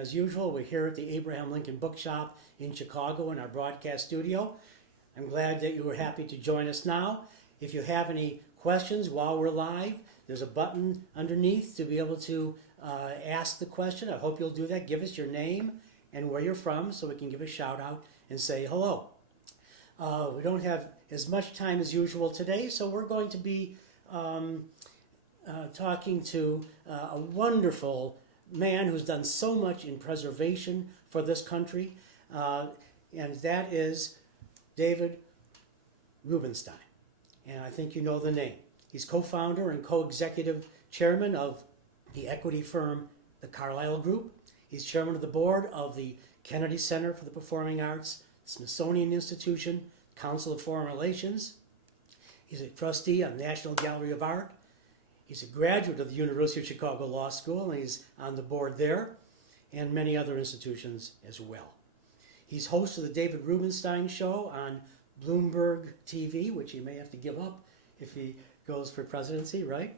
as usual, we're here at the Abraham Lincoln Bookshop in Chicago in our broadcast studio. I'm glad that you were happy to join us now. If you have any questions while we're live, there's a button underneath to be able to ask the question. I hope you'll do that. Give us your name and where you're from so we can give a shout out and say hello. We don't have as much time as usual today, so we're going to be talking to a wonderful man who's done so much in preservation for this country, and that is David Rubenstein. And I think you know the name. He's co-founder and co-executive chairman of the equity firm, the Carlyle Group. He's chairman of the board of the Kennedy Center for the Performing Arts, Smithsonian Institution, Council of Foreign Relations. He's a trustee on the National Gallery of Art. He's a graduate of the University of Chicago Law School, and he's on the board there, and many other institutions as well. He's host of the David Rubenstein Show on Bloomberg TV, which he may have to give up if he goes for presidency, right?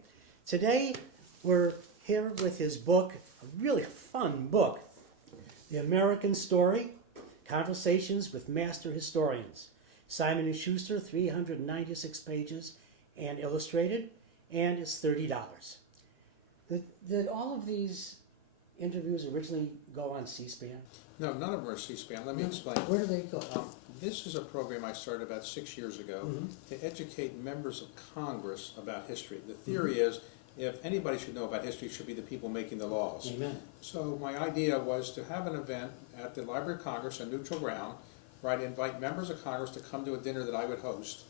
Today, we're here with his book, a really fun book, The American Story, Conversations with Master Historians. Simon & Schuster, 396 pages and illustrated, and it's $30. Did all of these interviews originally go on C-SPAN? No, none of them are C-SPAN. Let me explain. Where do they go? This is a program I started about 6 years ago to educate members of Congress about history. The theory is, if anybody should know about history, it should be the people making the laws. Amen. So my idea was to have an event at the Library of Congress, a neutral ground, where I'd invite members of Congress to come to a dinner that I would host,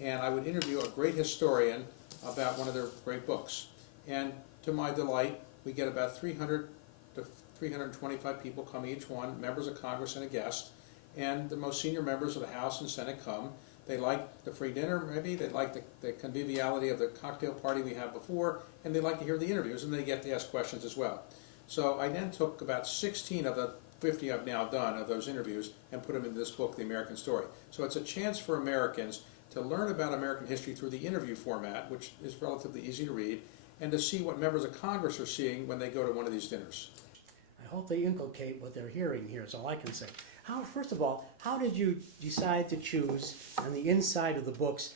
and I would interview a great historian about one of their great books. And to my delight, we get about 300 to 325 people come each one, members of Congress and a guest, and the most senior members of the House and Senate come. They like the free dinner, maybe, they like the conviviality of the cocktail party we had before, and they like to hear the interviews, and they get to ask questions as well. So I then took about 16 of the 50 I've now done of those interviews and put them in this book, The American Story. So it's a chance for Americans to learn about American history through the interview format, which is relatively easy to read, and to see what members of Congress are seeing when they go to one of these dinners. I hope they inculcate what they're hearing here, is all I can say. First of all, how did you decide to choose on the inside of the books,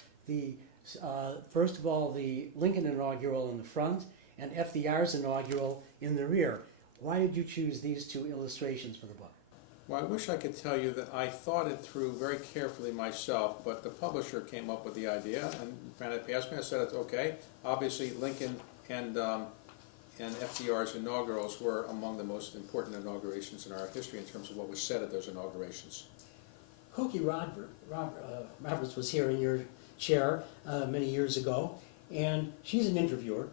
first of all, the Lincoln inaugural in the front and FDR's inaugural in the rear? Why did you choose these two illustrations for the book? Well, I wish I could tell you that I thought it through very carefully myself, but the publisher came up with the idea and ran it past me. I said it's okay. Obviously, Lincoln and FDR's inaugurals were among the most important inaugurations in our history in terms of what was said at those inaugurations. Cookie Roberts was here in your chair many years ago, and she's an interviewer.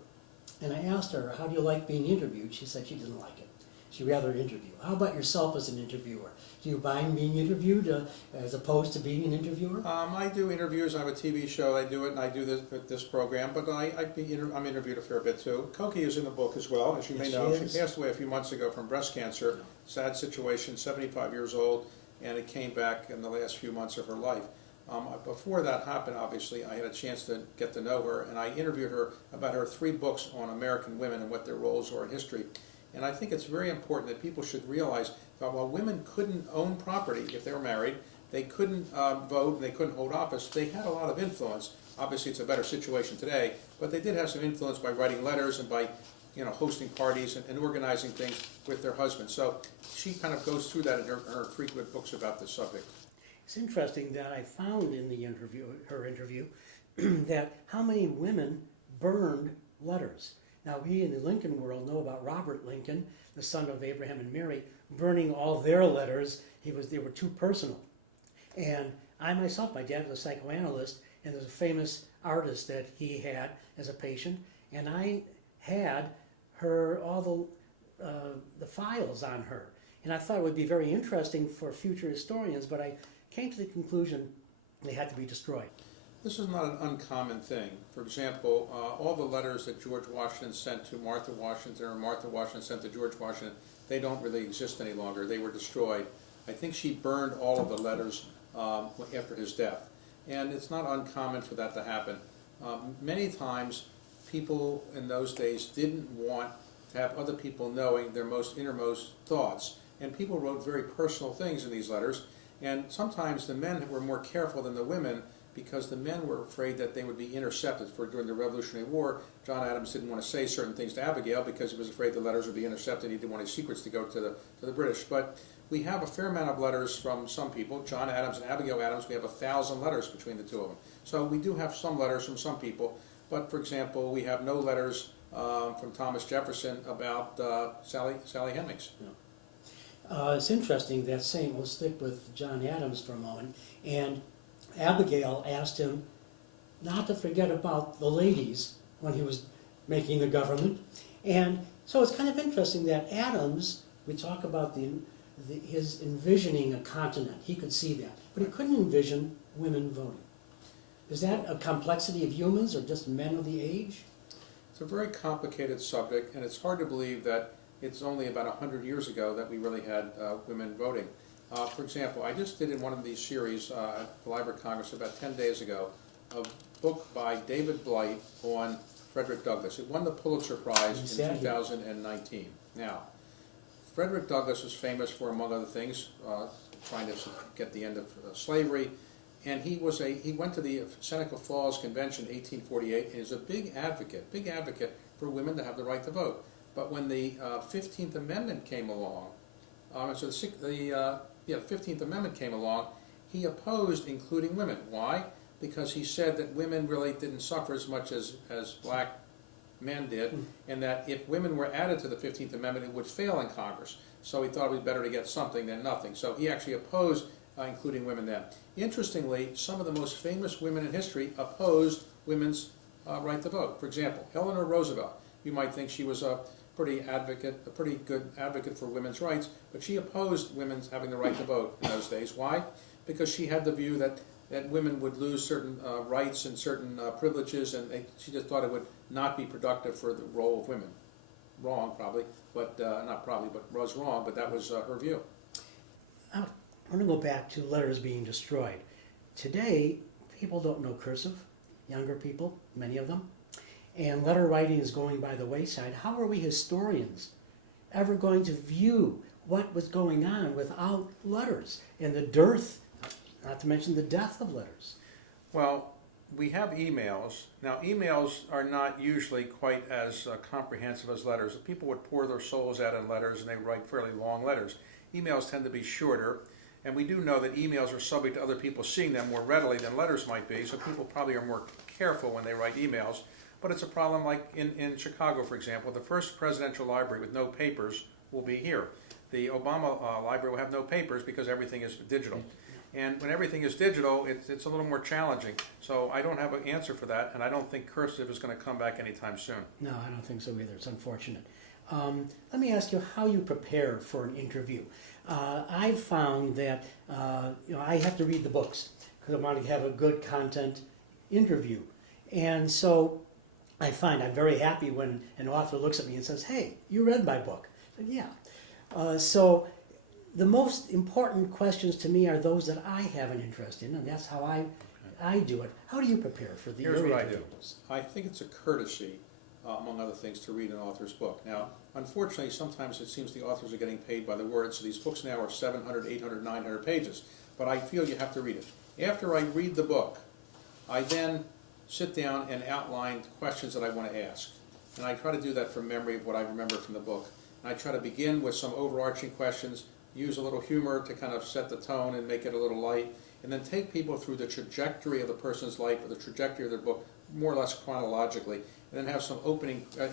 And I asked her, how do you like being interviewed? She said she didn't like it. She'd rather interview. How about yourself as an interviewer? Do you mind being interviewed as opposed to being an interviewer? I do interviews. I have a TV show. I do it, and I do this program. But I'm interviewed a fair bit too. Koki is in the book as well, as you may know. She passed away a few months ago from breast cancer. Sad situation. 75 years old, and it came back in the last few months of her life. Before that happened, obviously, I had a chance to get to know her, and I interviewed her about her 3 books on American women and what their roles were in history. And I think it's very important that people should realize that while women couldn't own property if they were married, they couldn't vote, and they couldn't hold office, they had a lot of influence. Obviously, it's a better situation today, but they did have some influence by writing letters and by hosting parties and organizing things with their husbands. So she kind of goes through that in her frequent books about this subject. It's interesting that I found in her interview, that how many women burned letters. Now, we in the Lincoln world know about Robert Lincoln, the son of Abraham and Mary, burning all their letters. They were too personal. And I myself, my dad was a psychoanalyst, and there's a famous artist that he had as a patient, and I had all the files on her. And I thought it would be very interesting for future historians, but I came to the conclusion they had to be destroyed. This is not an uncommon thing. For example, all the letters that George Washington sent to Martha Washington or Martha Washington sent to George Washington, they don't really exist any longer. They were destroyed. I think she burned all of the letters after his death. And it's not uncommon for that to happen. Many times, people in those days didn't want to have other people knowing their most innermost thoughts. And people wrote very personal things in these letters, and sometimes the men were more careful than the women because the men were afraid that they would be intercepted. During the Revolutionary War, John Adams didn't want to say certain things to Abigail because he was afraid the letters would be intercepted. He didn't want his secrets to go to the British. But we have a fair amount of letters from some people. John Adams and Abigail Adams, we have 1,000 letters between the two of them. So we do have some letters from some people, but for example, we have no letters from Thomas Jefferson about Sally Hemings. It's interesting, that same, we'll stick with John Adams for a moment, and Abigail asked him not to forget about the ladies when he was making the government. And so it's kind of interesting that Adams, we talk about his envisioning a continent, he could see that, but he couldn't envision women voting. Is that a complexity of humans or just men of the age? It's a very complicated subject, and it's hard to believe that it's only about 100 years ago that we really had women voting. For example, I just did in one of these series at the Library of Congress about 10 days ago a book by David Blight on Frederick Douglass. It won the Pulitzer Prize in 2019. Now, Frederick Douglass was famous for, among other things, trying to get the end of slavery. And he went to the Seneca Falls Convention in 1848 and is a big advocate for women to have the right to vote. But when the 15th Amendment came along, the 15th Amendment came along, he opposed including women. Why? Because he said that women really didn't suffer as much as black men did, and that if women were added to the 15th Amendment, it would fail in Congress. So he thought it would be better to get something than nothing. So he actually opposed including women then. Interestingly, some of the most famous women in history opposed women's right to vote. For example, Eleanor Roosevelt. You might think she was a pretty good advocate for women's rights, but she opposed women's having the right to vote in those days. Why? Because she had the view that women would lose certain rights and certain privileges, and she just thought it would not be productive for the role of women. Wrong, probably, but not probably, but was wrong, but that was her view. I want to go back to letters being destroyed. Today, people don't know cursive, younger people, many of them, and letter writing is going by the wayside. How are we historians ever going to view what was going on without letters and the dearth, not to mention the death of letters? Well, we have emails. Now, emails are not usually quite as comprehensive as letters. People would pour their souls out in letters, and they write fairly long letters. Emails tend to be shorter, and we do know that emails are subject to other people seeing them more readily than letters might be, so people probably are more careful when they write emails. But it's a problem like in Chicago, for example. The first presidential library with no papers will be here. The Obama library will have no papers because everything is digital. And when everything is digital, it's a little more challenging. So I don't have an answer for that, and I don't think cursive is going to come back anytime soon. No, I don't think so either. It's unfortunate. Let me ask you how you prepare for an interview. I've found that I have to read the books because I want to have a good content interview. And so I find I'm very happy when an author looks at me and says, "Hey, you read my book." And yeah. So the most important questions to me are those that I have an interest in, and that's how I do it. How do you prepare for the Here's what I do. interviews? I think it's a courtesy, among other things, to read an author's book. Now, unfortunately, sometimes it seems the authors are getting paid by the word, so these books now are 700, 800, 900 pages. But I feel you have to read it. After I read the book, I then sit down and outline questions that I want to ask. And I try to do that from memory of what I remember from the book. And I try to begin with some overarching questions, use a little humor to kind of set the tone and make it a little light, and then take people through the trajectory of the person's life or the trajectory of their book, more or less chronologically, and then have some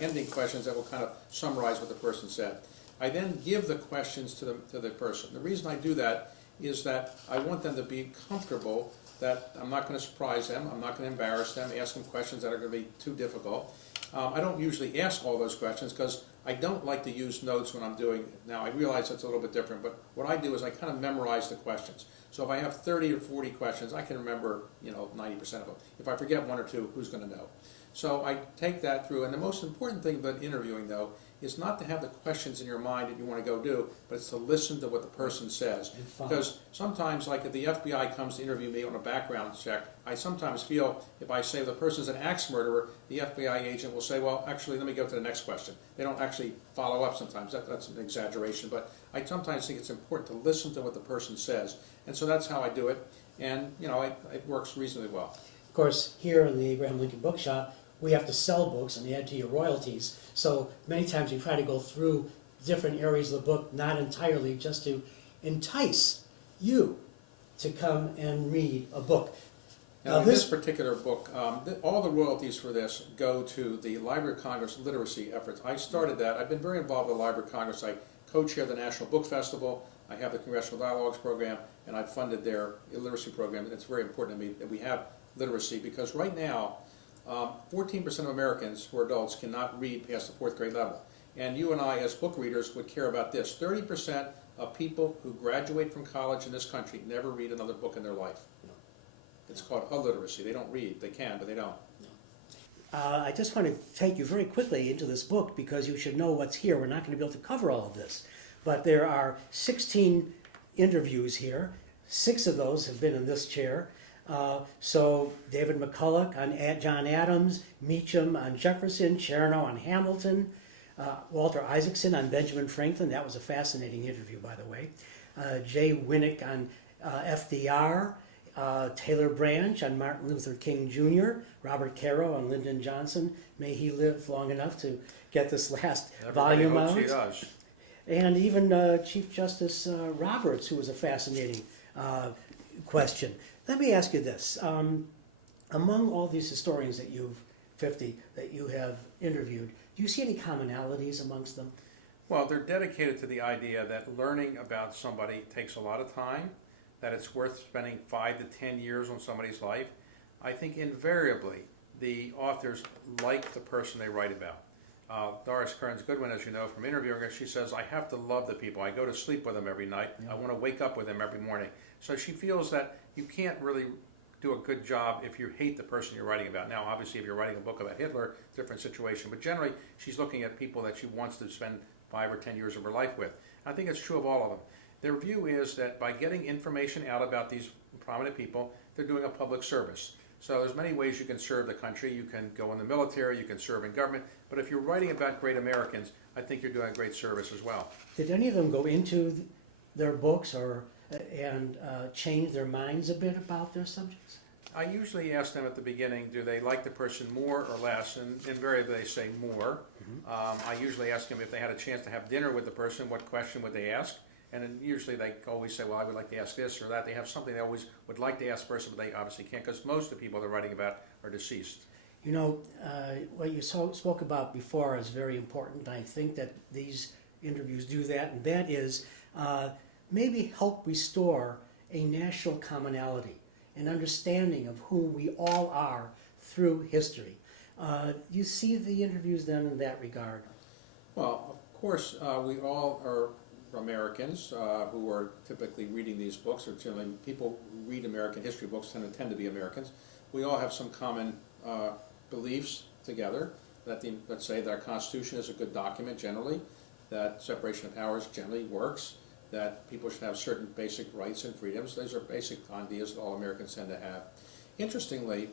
ending questions that will kind of summarize what the person said. I then give the questions to the person. The reason I do that is that I want them to be comfortable that I'm not going to surprise them, I'm not going to embarrass them, ask them questions that are going to be too difficult. I don't usually ask all those questions because I don't like to use notes when I'm doing it. Now, I realize that's a little bit different, but what I do is I kind of memorize the questions. So if I have 30 or 40 questions, I can remember 90% of them. If I forget one or two, who's going to know? So I take that through, and the most important thing about interviewing, though, is not to have the questions in your mind that you want to go do, but it's to listen to what the person says. And follow. Because sometimes, like if the FBI comes to interview me on a background check, I sometimes feel if I say the person's an axe murderer, the FBI agent will say, well, actually, let me go to the next question. They don't actually follow up sometimes. That's an exaggeration, but I sometimes think it's important to listen to what the person says. And so that's how I do it, and it works reasonably well. Of course, here in the Abraham Lincoln Bookshop, we have to sell books and add to your royalties. So many times we try to go through different areas of the book, not entirely, just to entice you to come and read a book. Now, in this particular book, all the royalties for this go to the Library of Congress literacy efforts. I started that. I've been very involved with the Library of Congress. I co-chair the National Book Festival. I have the Congressional Dialogues program, and I've funded their literacy program. And it's very important to me that we have literacy, because right now, 14% of Americans who are adults cannot read past the 4th grade level. And you and I, as book readers, would care about this. 30% of people who graduate from college in this country never read another book in their life. It's called illiteracy. They don't read. They can, but they don't. I just want to take you very quickly into this book because you should know what's here. We're not going to be able to cover all of this. But there are 16 interviews here. 6 of those have been in this chair. So David McCulloch on John Adams, Meacham on Jefferson, Chernow on Hamilton, Walter Isaacson on Benjamin Franklin. That was a fascinating interview, by the way. Jay Winnick on FDR, Taylor Branch on Martin Luther King Jr., Robert Caro on Lyndon Johnson. May he live long enough to get this last volume out. He does. And even Chief Justice Roberts, who was a fascinating question. Let me ask you this. Among all these historians that 50 that you have interviewed, do you see any commonalities amongst them? Well, they're dedicated to the idea that learning about somebody takes a lot of time, that it's worth spending 5 to 10 years on somebody's life. I think invariably the authors like the person they write about. Doris Kearns Goodwin, as you know from interviewing her, she says, I have to love the people. I go to sleep with them every night. I want to wake up with them every morning. So she feels that you can't really do a good job if you hate the person you're writing about. Now, obviously, if you're writing a book about Hitler, different situation. But generally, she's looking at people that she wants to spend 5 or 10 years of her life with. I think it's true of all of them. Their view is that by getting information out about these prominent people, they're doing a public service. So there's many ways you can serve the country. You can go in the military, you can serve in government. But if you're writing about great Americans, I think you're doing a great service as well. Did any of them go into their books and change their minds a bit about their subjects? I usually ask them at the beginning, do they like the person more or less? And invariably they say more. I usually ask them if they had a chance to have dinner with the person, what question would they ask? And then usually they always say, well, I would like to ask this or that. They have something they always would like to ask the person, but they obviously can't, because most of the people they're writing about are deceased. You know, what you spoke about before is very important. I think that these interviews do that, and that is maybe help restore a national commonality, an understanding of who we all are through history. You see the interviews then in that regard? Well, of course, we all are Americans who are typically reading these books, or generally people who read American history books tend to be Americans. We all have some common beliefs together, that let's say that our Constitution is a good document generally, that separation of powers generally works, that people should have certain basic rights and freedoms. Those are basic ideas that all Americans tend to have. Interestingly,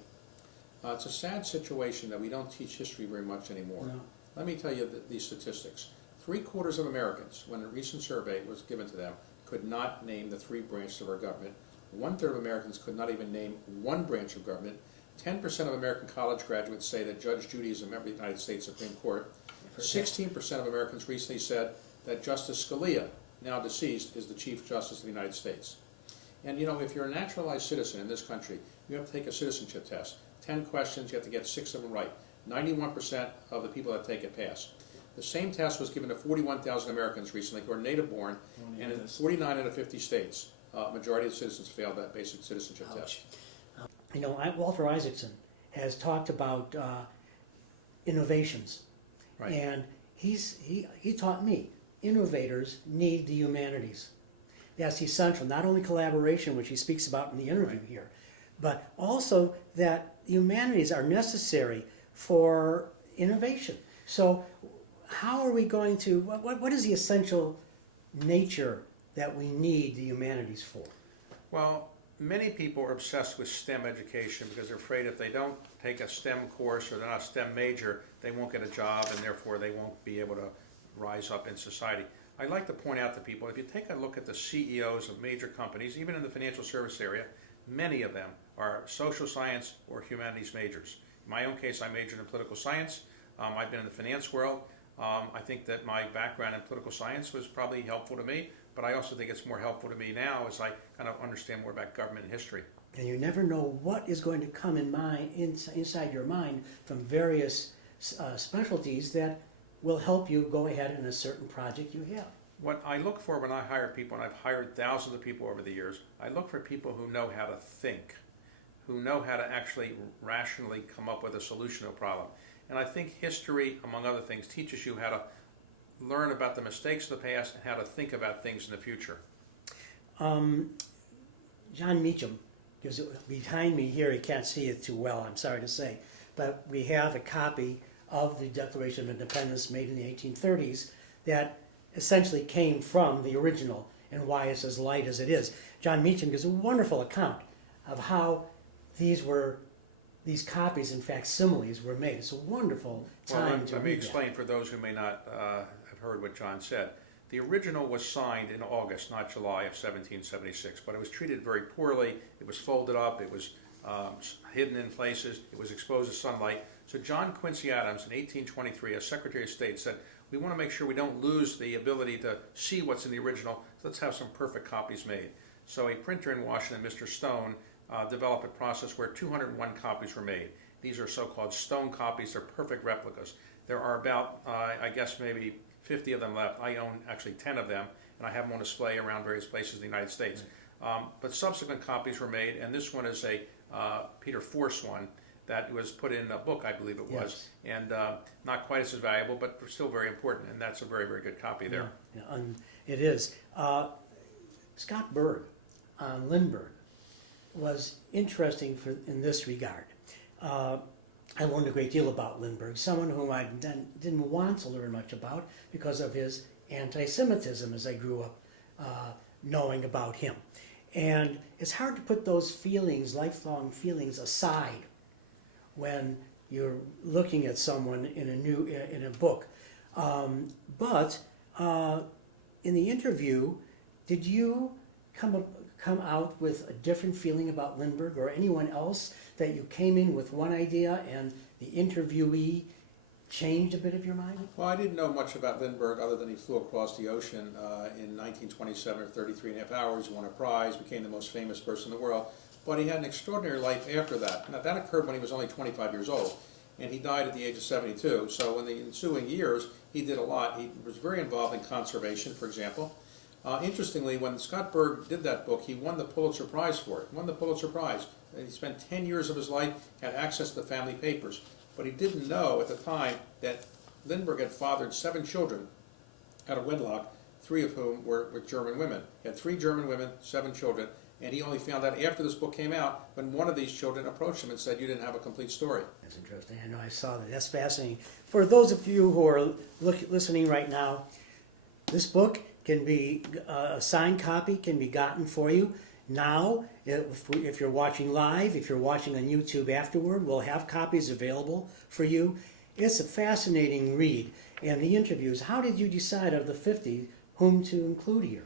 it's a sad situation that we don't teach history very much anymore. No. Let me tell you these statistics. 3/4 of Americans, when a recent survey was given to them, could not name the 3 branches of our government. 1/3 of Americans could not even name one branch of government. 10% of American college graduates say that Judge Judy is a member of the United States Supreme Court. 16% of Americans recently said that Justice Scalia, now deceased, is the Chief Justice of the United States. And you know, if you're a naturalized citizen in this country, you have to take a citizenship test. 10 questions, you have to get 6 of them right. 91% of the people that take it pass. The same test was given to 41,000 Americans recently who are native-born, and in 49 out of 50 states, majority of citizens failed that basic citizenship test. You know, Walter Isaacson has talked about innovations, Right. and he taught me innovators need the humanities. That's essential, not only collaboration, which he speaks about in the interview Right. here, but also that humanities are necessary for innovation. So how are we going to, what is the essential nature that we need the humanities for? Well, many people are obsessed with STEM education because they're afraid if they don't take a STEM course or they're not a STEM major, they won't get a job and therefore they won't be able to rise up in society. I'd like to point out to people, if you take a look at the CEOs of major companies, even in the financial service area, many of them are social science or humanities majors. In my own case, I majored in political science. I've been in the finance world. I think that my background in political science was probably helpful to me, but I also think it's more helpful to me now as I kind of understand more about government and history. And you never know what is going to come inside your mind from various specialties that will help you go ahead in a certain project you have. What I look for when I hire people, and I've hired thousands of people over the years, I look for people who know how to think, who know how to actually rationally come up with a solution to a problem. And I think history, among other things, teaches you how to learn about the mistakes of the past and how to think about things in the future. John Meacham, because behind me here, you can't see it too well, I'm sorry to say, but we have a copy of the Declaration of Independence made in the 1830s that essentially came from the original and why it's as light as it is. John Meacham gives a wonderful account of how these copies and facsimiles were made. It's a wonderful time to let me read explain that. for those who may not have heard what John said. The original was signed in August, not July of 1776, but it was treated very poorly. It was folded up. It was hidden in places. It was exposed to sunlight. So John Quincy Adams in 1823, as Secretary of State, said, we want to make sure we don't lose the ability to see what's in the original, so let's have some perfect copies made. So a printer in Washington, Mr. Stone, developed a process where 201 copies were made. These are so-called stone copies. They're perfect replicas. There are about, I guess, maybe 50 of them left. I own actually 10 of them, and I have them on display around various places in the United States. But subsequent copies were made, and this one is a Peter Force one that was put in a book, I believe it was, yes. And not quite as valuable, but still very important, and that's a very, very good copy there. Yeah, and it is. Scott Berg on Lindbergh was interesting in this regard. I learned a great deal about Lindbergh, someone whom I didn't want to learn much about because of his anti-Semitism as I grew up knowing about him. And it's hard to put those feelings, lifelong feelings, aside when you're looking at someone in a book. But in the interview, did you come out with a different feeling about Lindbergh or anyone else, that you came in with one idea and the interviewee changed a bit of your mind? Well, I didn't know much about Lindbergh other than he flew across the ocean in 1927 for 33 and a half hours, won a prize, became the most famous person in the world. But he had an extraordinary life after that. Now, that occurred when he was only 25 years old, and he died at the age of 72. So in the ensuing years, he did a lot. He was very involved in conservation, for example. Interestingly, when Scott Berg did that book, he won the Pulitzer Prize for it. Won the Pulitzer Prize. And he spent 10 years of his life, had access to the family papers. But he didn't know at the time that Lindbergh had fathered 7 children out of wedlock, 3 of whom were with German women. He had 3 German women, 7 children. And he only found out after this book came out when one of these children approached him and said, you didn't have a complete story. That's interesting. I know, I saw that. That's fascinating. For those of you who are listening right now, this book can be, a signed copy can be gotten for you. Now, if you're watching live, if you're watching on YouTube afterward, we'll have copies available for you. It's a fascinating read. And the interviews, how did you decide of the 50 whom to include here?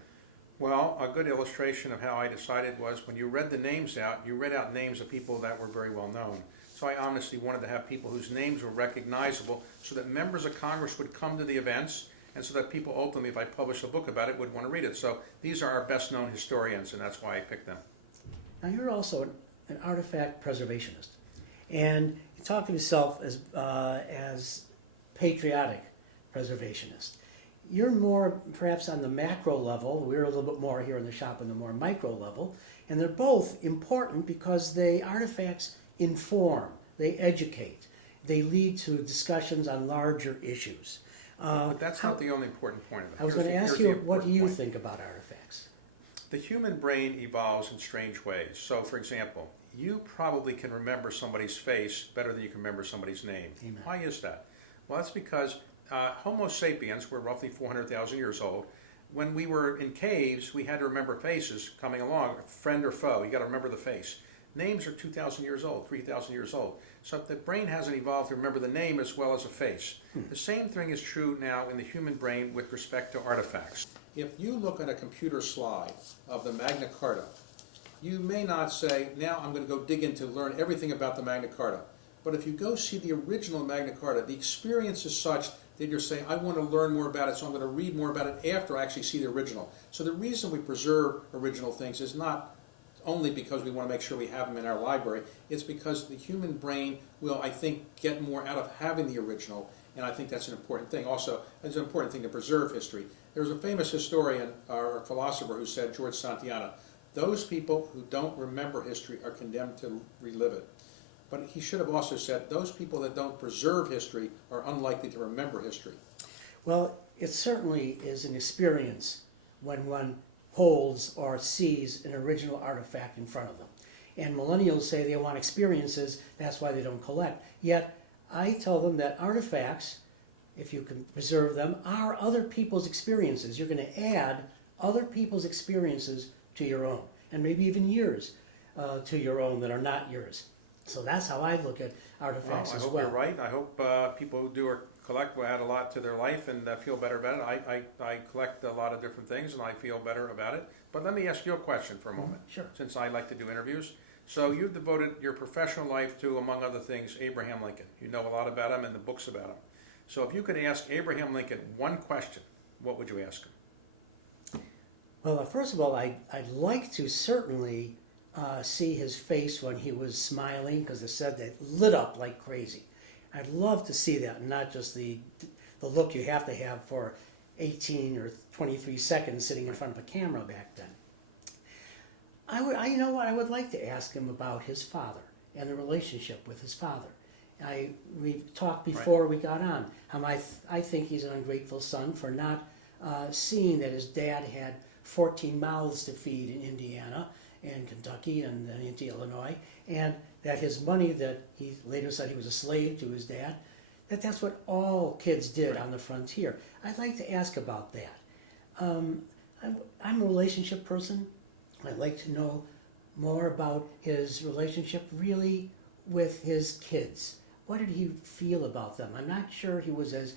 Well, a good illustration of how I decided was when you read the names out, you read out names of people that were very well known. So I honestly wanted to have people whose names were recognizable so that members of Congress would come to the events and so that people ultimately, if I publish a book about it, would want to read it. So these are our best known historians, and that's why I picked them. Now, you're also an artifact preservationist, and you talk of yourself as patriotic preservationist. You're more perhaps on the macro level. We're a little bit more here in the shop on the more micro level, and they're both important because artifacts inform, they educate, they lead to discussions on larger issues. But that's not the only important point of it. I was going to ask you, what do you think about artifacts? The human brain evolves in strange ways. So, for example, you probably can remember somebody's face better than you can remember somebody's name. Amen. Why is that? Well, that's because Homo sapiens were roughly 400,000 years old. When we were in caves, we had to remember faces coming along, friend or foe. You got to remember the face. Names are 2,000 years old, 3,000 years old. So the brain hasn't evolved to remember the name as well as a face. The same thing is true now in the human brain with respect to artifacts. If you look at a computer slide of the Magna Carta, you may not say, now I'm going to go dig in to learn everything about the Magna Carta. But if you go see the original Magna Carta, the experience is such that you're saying, I want to learn more about it, so I'm going to read more about it after I actually see the original. So the reason we preserve original things is not only because we want to make sure we have them in our library, it's because the human brain will, I think, get more out of having the original, and I think that's an important thing. Also, it's an important thing to preserve history. There was a famous historian or philosopher who said, George Santayana, those people who don't remember history are condemned to relive it. But he should have also said, those people that don't preserve history are unlikely to remember history. Well, it certainly is an experience when one holds or sees an original artifact in front of them. And millennials say they want experiences, that's why they don't collect. Yet, I tell them that artifacts, if you can preserve them, are other people's experiences. You're going to add other people's experiences to your own, and maybe even yours to your own that are not yours. So that's how I look at artifacts as well. I hope you're right. I hope people who do or collect will add a lot to their life and feel better about it. I collect a lot of different things and I feel better about it. But let me ask you a question for a moment. Sure. Since I like to do interviews. So you've devoted your professional life to, among other things, Abraham Lincoln. You know a lot about him and the books about him. So if you could ask Abraham Lincoln one question, what would you ask him? Well, first of all, I'd like to certainly see his face when he was smiling, because it said that lit up like crazy. I'd love to see that, and not just the look you have to have for 18 or 23 seconds sitting in front of a camera back then. You know what, I would like to ask him about his father and the relationship with his father. We talked before we got on how I think he's an ungrateful son for not seeing that his dad had 14 mouths to feed in Indiana and Kentucky and then into Illinois, and that his money that he later said he was a slave to his dad, that's what all kids did on the frontier. I'd like to ask about that. I'm a relationship person. I'd like to know more about his relationship really with his kids. What did he feel about them? I'm not sure he was as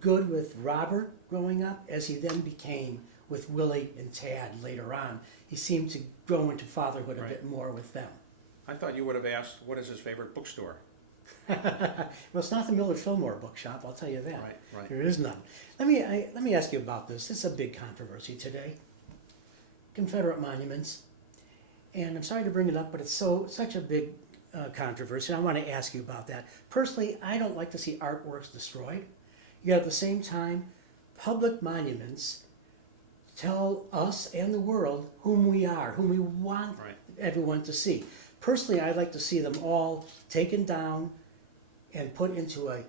good with Robert growing up as he then became with Willie and Tad later on. He seemed to grow into fatherhood a bit more with them. I thought you would have asked, what is his favorite bookstore? Well, it's not the Millard Fillmore bookshop, I'll tell you that. Right. There is none. Let me ask you about this. This is a big controversy today. Confederate monuments. And I'm sorry to bring it up, but it's such a big controversy. I want to ask you about that. Personally, I don't like to see artworks destroyed. Yet at the same time, public monuments tell us and the world whom we are, whom we want everyone to see. Personally, I'd like to see them all taken down and put into a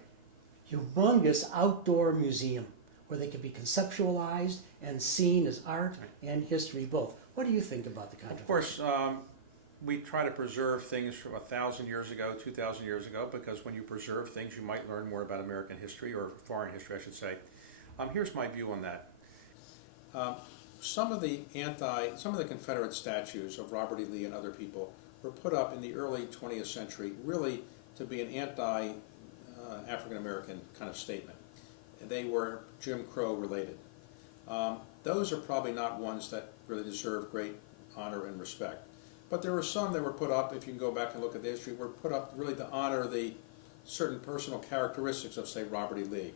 humongous outdoor museum where they can be conceptualized and seen as art and history both. What do you think about the controversy? Of course, we try to preserve things from 1,000 years ago, 2,000 years ago, because when you preserve things, you might learn more about American history, or foreign history, I should say. Here's my view on that. Some of the Confederate statues of Robert E. Lee and other people were put up in the early 20th century really to be an anti-African American kind of statement. They were Jim Crow related. Those are probably not ones that really deserve great honor and respect. But there were some that were put up, if you can go back and look at the history, were put up really to honor the certain personal characteristics of, say, Robert E. Lee.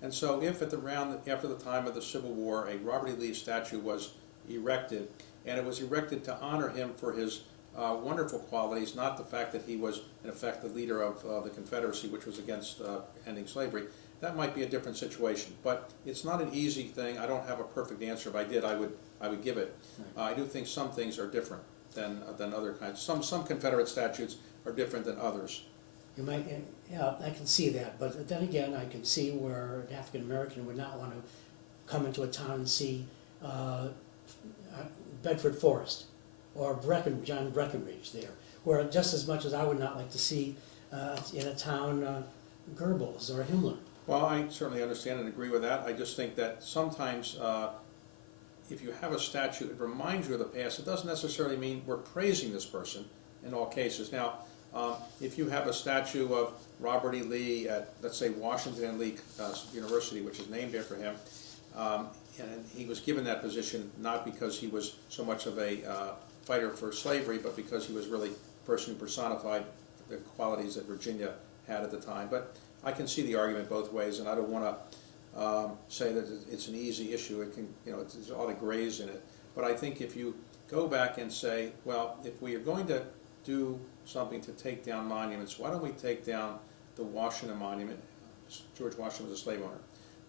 And so if after the time of the Civil War, a Robert E. Lee statue was erected, and it was erected to honor him for his wonderful qualities, not the fact that he was, in effect, the leader of the Confederacy, which was against ending slavery, that might be a different situation. But it's not an easy thing. I don't have a perfect answer. If I did, I would give it. I do think some things are different than other kinds. Some Confederate statutes are different than others. You might, yeah, I can see that, but then again, I can see where an African American would not want to come into a town and see Bedford Forest or John Breckinridge there, where just as much as I would not like to see in a town Goebbels or Himmler. Well, I certainly understand and agree with that. I just think that sometimes if you have a statue, it reminds you of the past. It doesn't necessarily mean we're praising this person in all cases. Now, if you have a statue of Robert E. Lee at, let's say, Washington and Lee University, which is named after him, and he was given that position not because he was so much of a fighter for slavery, but because he was really a person who personified the qualities that Virginia had at the time. But I can see the argument both ways, and I don't want to say that it's an easy issue. It can, there's a lot of grays in it. But I think if you go back and say, well, if we are going to do something to take down monuments, why don't we take down the Washington Monument? George Washington was a slave owner.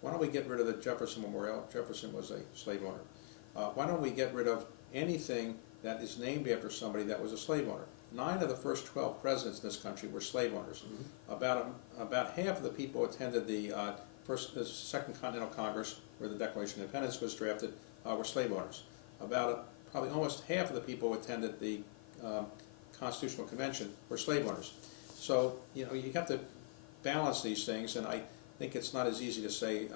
Why don't we get rid of the Jefferson Memorial? Jefferson was a slave owner. Why don't we get rid of anything that is named after somebody that was a slave owner? 9 of the first 12 presidents in this country were slave owners. Mm-hmm. About half of the people who attended the Second Continental Congress, where the Declaration of Independence was drafted, were slave owners. Probably almost half of the people who attended the Constitutional Convention were slave owners. So you have to balance these things, and I think it's not as easy to say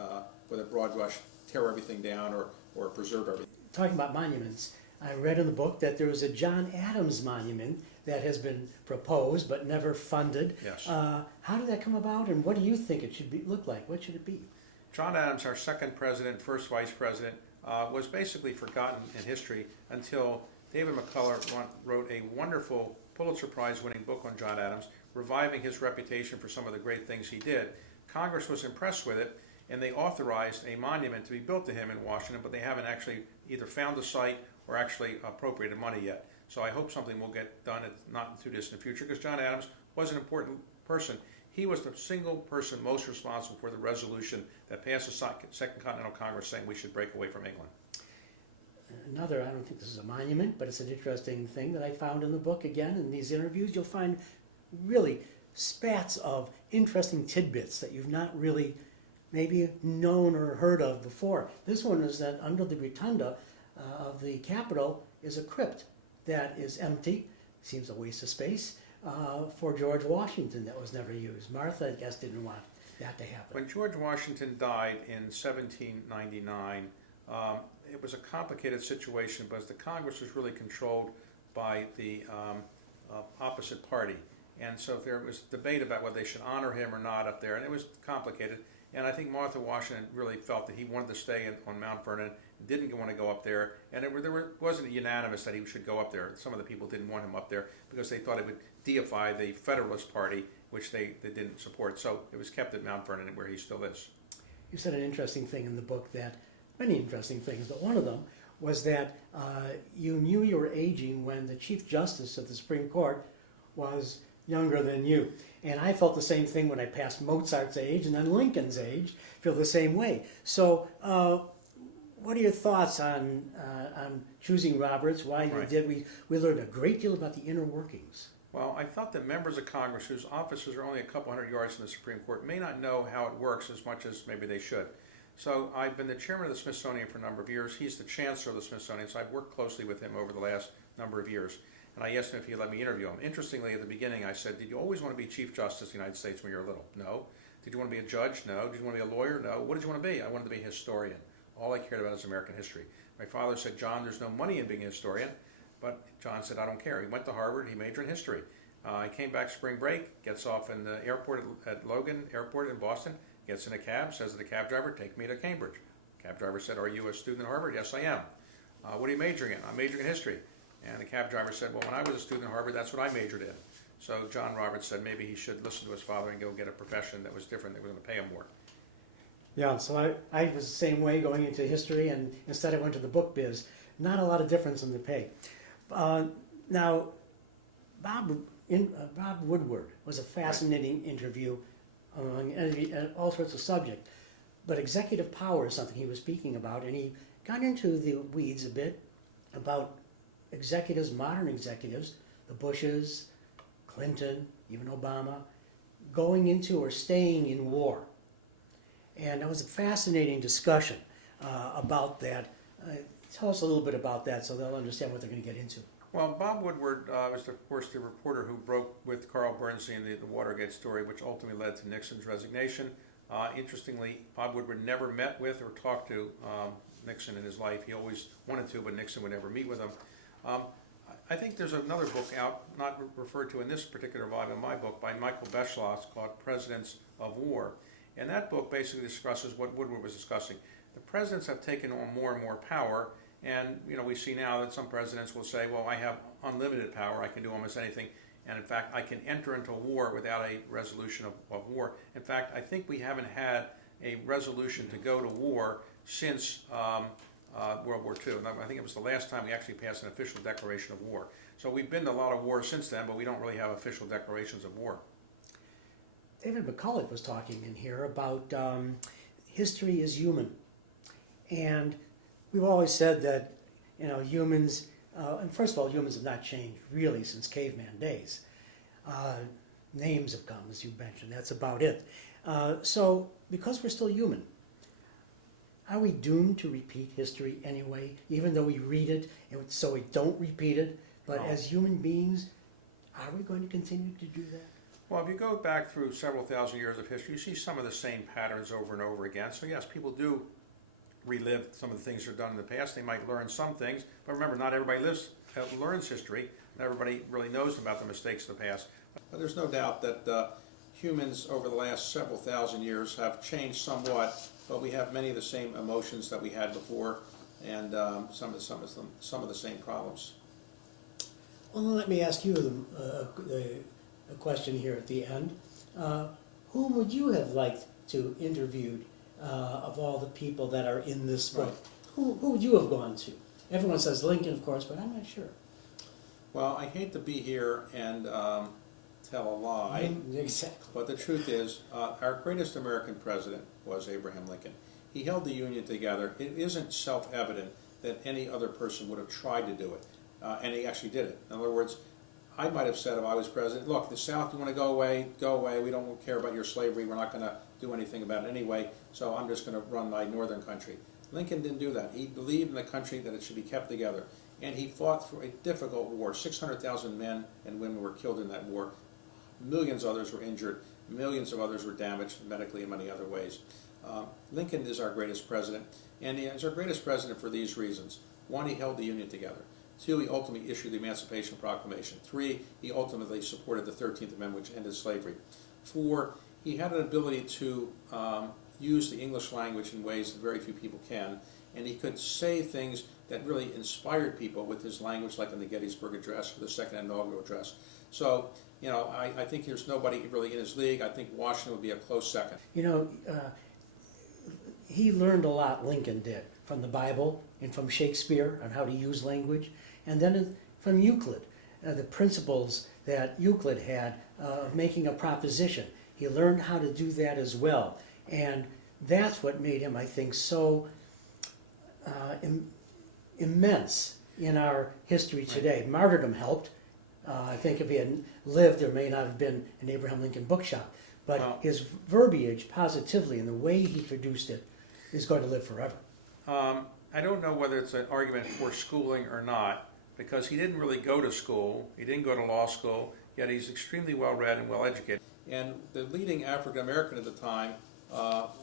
with a broad brush, tear everything down or preserve everything. Talking about monuments, I read in the book that there was a John Adams monument that has been proposed but never funded. Yes. How did that come about, and what do you think it should look like? What should it be? John Adams, our second president, first vice president, was basically forgotten in history until David McCullough wrote a wonderful Pulitzer Prize winning book on John Adams, reviving his reputation for some of the great things he did. Congress was impressed with it, and they authorized a monument to be built to him in Washington, but they haven't actually either found the site or actually appropriated money yet. So I hope something will get done, not in too distant future, because John Adams was an important person. He was the single person most responsible for the resolution that passed the Second Continental Congress saying we should break away from England. Another, I don't think this is a monument, but it's an interesting thing that I found in the book. Again, in these interviews, you'll find really spats of interesting tidbits that you've not really maybe known or heard of before. This one is that under the rotunda of the Capitol is a crypt that is empty, seems a waste of space, for George Washington that was never used. Martha, I guess, didn't want that to happen. When George Washington died in 1799, it was a complicated situation because the Congress was really controlled by the opposite party. And so there was debate about whether they should honor him or not up there, and it was complicated. And I think Martha Washington really felt that he wanted to stay on Mount Vernon, didn't want to go up there, and wasn't unanimous that he should go up there. Some of the people didn't want him up there because they thought it would deify the Federalist Party, which they didn't support. So it was kept at Mount Vernon, where he still is. You said an interesting thing in the book, that many interesting things, but one of them was that you knew you were aging when the Chief Justice of the Supreme Court was younger than you. And I felt the same thing when I passed Mozart's age and then Lincoln's age, feel the same way. So what are your thoughts on choosing Roberts, why you did? We learned a great deal about the inner workings. Well, I thought that members of Congress whose offices are only a couple hundred yards from the Supreme Court may not know how it works as much as maybe they should. So I've been the chairman of the Smithsonian for a number of years. He's the chancellor of the Smithsonian, so I've worked closely with him over the last number of years. And I asked him if he'd let me interview him. Interestingly, at the beginning, I said, did you always want to be Chief Justice of the United States when you were little? No. Did you want to be a judge? No. Did you want to be a lawyer? No. What did you want to be? I wanted to be a historian. All I cared about is American history. My father said, John, there's no money in being a historian. But John said, I don't care. He went to Harvard. He majored in history. He came back spring break, gets off in the airport at Logan Airport in Boston, gets in a cab, says to the cab driver, take me to Cambridge. Cab driver said, are you a student at Harvard? Yes, I am. What are you majoring in? I'm majoring in history. And the cab driver said, well, when I was a student at Harvard, that's what I majored in. So John Roberts said maybe he should listen to his father and go get a profession that was different, that was going to pay him more. Yeah, so I was the same way going into history, and instead I went to the book biz. Not a lot of difference in the pay. Now, Bob Woodward was a fascinating interview on all sorts of subjects. But executive power is something he was speaking about, and he got into the weeds a bit about executives, modern executives, the Bushes, Clinton, even Obama, going into or staying in war. And that was a fascinating discussion about that. Tell us a little bit about that so they'll understand what they're going to get into. Well, Bob Woodward was, of course, the reporter who broke with Carl Bernstein the Watergate story, which ultimately led to Nixon's resignation. Interestingly, Bob Woodward never met with or talked to Nixon in his life. He always wanted to, but Nixon would never meet with him. Um, I think there's another book out, not referred to in this particular volume of my book, by Michael Beschloss called Presidents of War. And that book basically discusses what Woodward was discussing. The presidents have taken on more and more power, and we see now that some presidents will say, well, I have unlimited power, I can do almost anything, and in fact, I can enter into a war without a resolution of war. In fact, I think we haven't had a resolution to go to war since World War II. And I think it was the last time we actually passed an official declaration of war. So we've been to a lot of wars since then, but we don't really have official declarations of war. David McCulloch was talking in here about history is human. And we've always said that, humans, and first of all, humans have not changed really since caveman days. Names have come, as you mentioned, that's about it. So, because we're still human, are we doomed to repeat history anyway, even though we read it, so we don't repeat it? But No. as human beings, are we going to continue to do that? Well, if you go back through several thousand years of history, you see some of the same patterns over and over again. So yes, people do relive some of the things that are done in the past. They might learn some things, but remember, not everybody learns history. Not everybody really knows about the mistakes of the past. But there's no doubt that humans over the last several thousand years have changed somewhat, but we have many of the same emotions that we had before, and some of the same problems. Well, let me ask you a question here at the end. Whom would you have liked to interview of all the people that are in this book? Right. Who would you have gone to? Everyone says Lincoln, of course, but I'm not sure. Well, I hate to be here and tell a lie, Exactly. but the truth is, our greatest American president was Abraham Lincoln. He held the Union together. It isn't self-evident that any other person would have tried to do it, and he actually did it. In other words, I might have said if I was president, look, the South, you want to go away, we don't care about your slavery, we're not going to do anything about it anyway, so I'm just going to run my northern country. Lincoln didn't do that. He believed in the country, that it should be kept together, and he fought through a difficult war. 600,000 men and women were killed in that war. Millions of others were injured. Millions of others were damaged medically in many other ways. Lincoln is our greatest president, and he is our greatest president for these reasons. One, he held the Union together. Two, he ultimately issued the Emancipation Proclamation. Three, he ultimately supported the 13th Amendment, which ended slavery. Four, he had an ability to use the English language in ways that very few people can, and he could say things that really inspired people with his language, like in the Gettysburg Address or the Second Inaugural Address. So, I think there's nobody really in his league. I think Washington would be a close second. He learned a lot, Lincoln did, from the Bible and from Shakespeare on how to use language, and then from Euclid, the principles that Euclid had of making a proposition. He learned how to do that as well, and that's what made him, I think, so immense in our history today. Right. Martyrdom helped. I think if he had lived, there may not have been an Abraham Lincoln bookshop, but his verbiage positively and the way he produced it is going to live forever. I don't know whether it's an argument for schooling or not, because he didn't really go to school, he didn't go to law school, yet he's extremely well read and well educated. And the leading African American at the time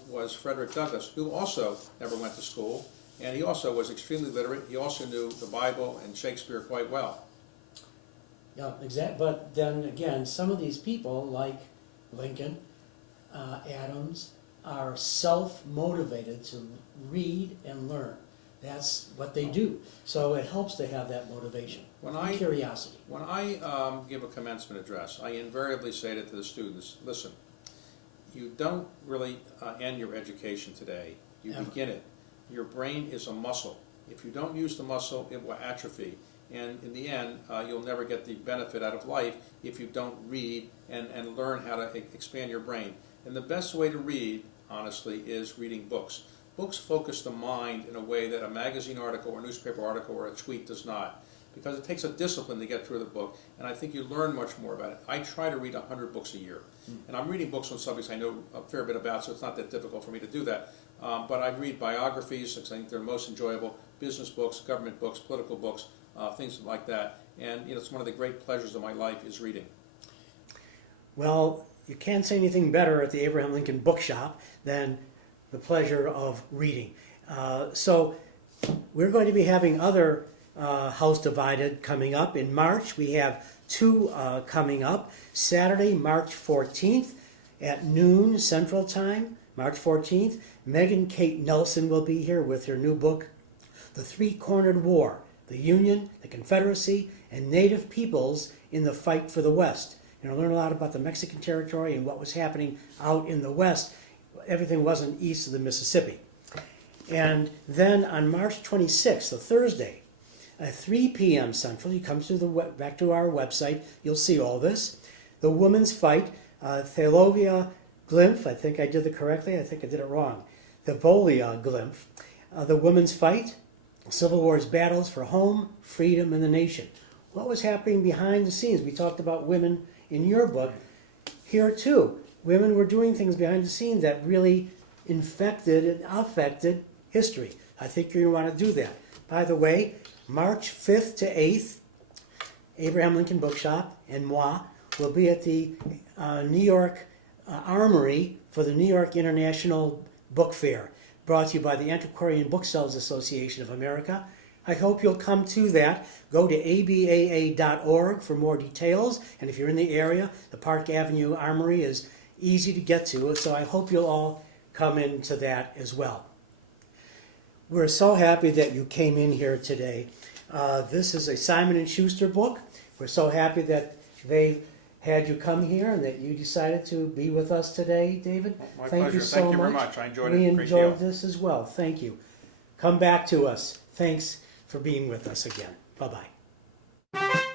was Frederick Douglass, who also never went to school, and he also was extremely literate. He also knew the Bible and Shakespeare quite well. Yeah, exactly. But then again, some of these people, like Lincoln, Adams, are self-motivated to read and learn. That's what they do. So it helps to have that motivation and curiosity. When I give a commencement address, I invariably say to the students, listen, you don't really end your education today. You begin it. Your brain is a muscle. If you don't use the muscle, it will atrophy. And in the end, you'll never get the benefit out of life if you don't read and learn how to expand your brain. And the best way to read, honestly, is reading books. Books focus the mind in a way that a magazine article or newspaper article or a tweet does not, because it takes a discipline to get through the book, and I think you learn much more about it. I try to read 100 books a year, and I'm reading books on subjects I know a fair bit about, so it's not that difficult for me to do that. But I read biographies, because I think they're most enjoyable, business books, government books, political books, things like that. And it's one of the great pleasures of my life is reading. Well, you can't say anything better at the Abraham Lincoln Bookshop than the pleasure of reading. So we're going to be having other House Divided coming up. In March, we have two coming up. Saturday, March 14th at noon Central Time, March 14th. Megan Kate Nelson will be here with her new book, The Three-Cornered War, the Union, the Confederacy, and Native Peoples in the Fight for the West. You're going to learn a lot about the Mexican territory and what was happening out in the West. Everything wasn't east of the Mississippi. And then on March 26th, a Thursday, at 3 p.m. Central, you come to back to our website, you'll see all this. The Women's Fight, Theolovia Glimpf, I think I did it correctly, I think I did it wrong. Theolovia Glimpf, The Women's Fight, Civil War's Battles for Home, Freedom, and the Nation. What was happening behind the scenes? We talked about women in your book. Here too, women were doing things behind the scenes that really infected and affected history. I think you're going to want to do that. By the way, March 5th to 8th, Abraham Lincoln Bookshop and moi will be at the New York Armory for the New York International Book Fair, brought to you by the Antiquarian Booksellers Association of America. I hope you'll come to that. Go to abaa.org for more details, and if you're in the area, the Park Avenue Armory is easy to get to, so I hope you'll all come into that as well. We're so happy that you came in here today. This is a Simon & Schuster book. We're so happy that they had you come here and that you decided to be with us today, David. My Thank pleasure. you so Thank you very much. much. I enjoyed We it a great enjoyed deal. this as well. Thank you. Come back to us. Thanks for being with us again. Bye-bye.